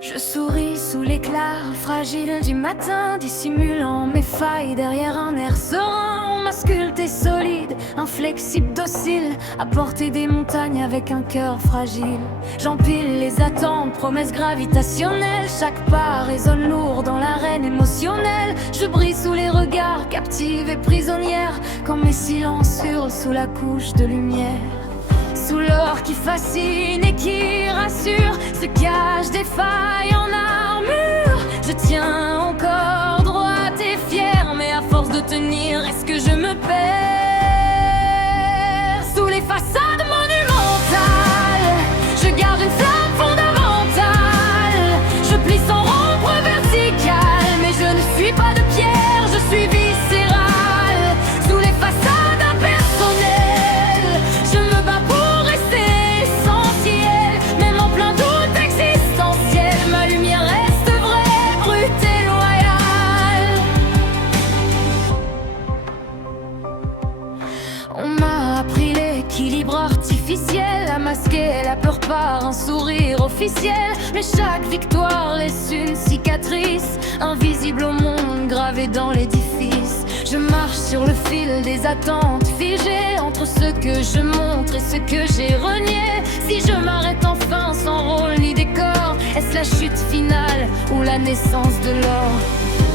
Je souris sous l'éclat fragile du matin, dissimulant mes failles derrière un air serein. Sculpté solide, inflexible, docile, à portée des montagnes avec un cœur fragile. J'empile les attentes, promesses gravitationnelles. Chaque pas résonne lourd dans l'arène émotionnelle. Je brille sous les regards, captive et prisonnière, quand mes silences hurlent sous la couche de lumière. Sous l'or qui fascine et qui rassure, se cachent des failles en armure. Je tiens encore droite et fière, mais à force de tenir, est-ce que je me perds sous les façades monumentales? Je garde une flamme fondamentale. Je plie sans rompre verticale, mais je ne suis pas de pierre, je suis viscérale. Sous les façades impersonnelles, je me bats pour rester essentiel. Même en plein doute existentiel, ma lumière reste vraie, brute et loyale. On m'a appris l'équilibre artificiel, à masquer la peur par un sourire officiel. Mais chaque victoire laisse une cicatrice, invisible au monde, gravée dans l'édifice. Je marche sur le fil des attentes figées, entre ce que je montre et ce que j'ai renié. Si je m'arrête enfin sans rôle ni décor, est-ce la chute finale ou la naissance de l'or?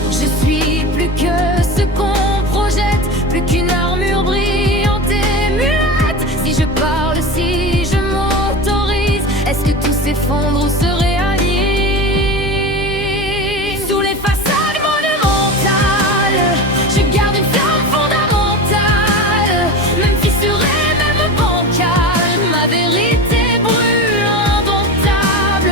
Je suis plus que ce qu'on projette, plus qu'une armure brillante et muette. Si je parle, si je m'autorise, est-ce que tout s'effondre ou se réalise? Sous les façades monumentales, je garde une flamme fondamentale. Même fissurée, même bancale, ma vérité brûle indomptable.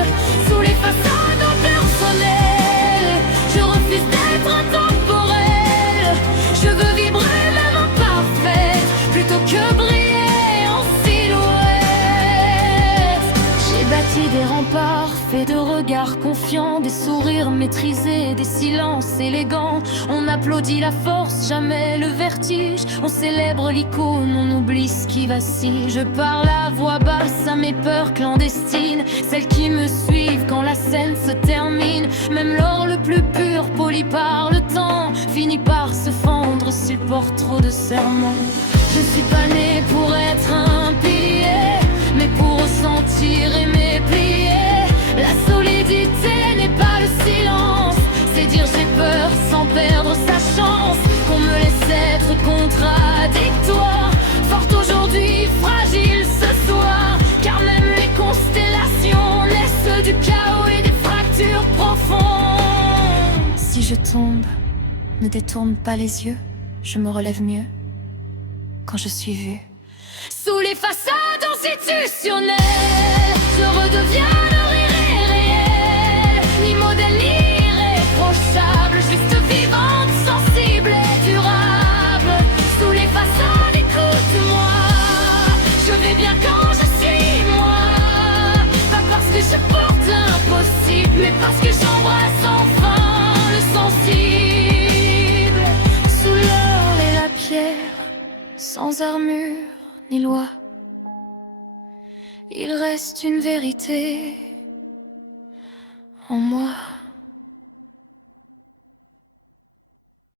Sous les façades impersonnelles, je refuse d'être intemporelle. Je veux vibrer même imparfaite, plutôt que briller en silhouette. J'ai bâti des remparts faits de regards confiants, des sourires maîtrisés, des silences élégants. On applaudit la force, jamais le vertige. On célèbre l'icône, on oublie ce qui vacille. Je parle à voix basse à mes peurs clandestines, celles qui me suivent quand la scène se termine. Même l'or le plus pur, poli par le temps, finit par se fendre s'il porte trop de serments. Je suis pas née pour être un pilier, mais pour ressentir et m'éplier. La solidité n'est pas le silence, c'est dire j'ai peur sans perdre sa chance. Qu'on me laisse être contradictoire, forte aujourd'hui, fragile ce soir. Car même les constellations naissent du chaos et des fractures profondes. Si je tombe, ne détourne pas les yeux, je me relève mieux quand je suis vue. Sous les façades institutionnelles, je redeviens le rire réel. Ni modèle ni irréprochable, juste vivante, sensible et durable. Sous les façades, écoute-moi, je vais bien quand je suis moi. Pas parce que je porte l'impossible, mais parce que j'embrasse enfin le sensible. Sous l'or et la pierre, sans armure ni loi, il reste une vérité en moi.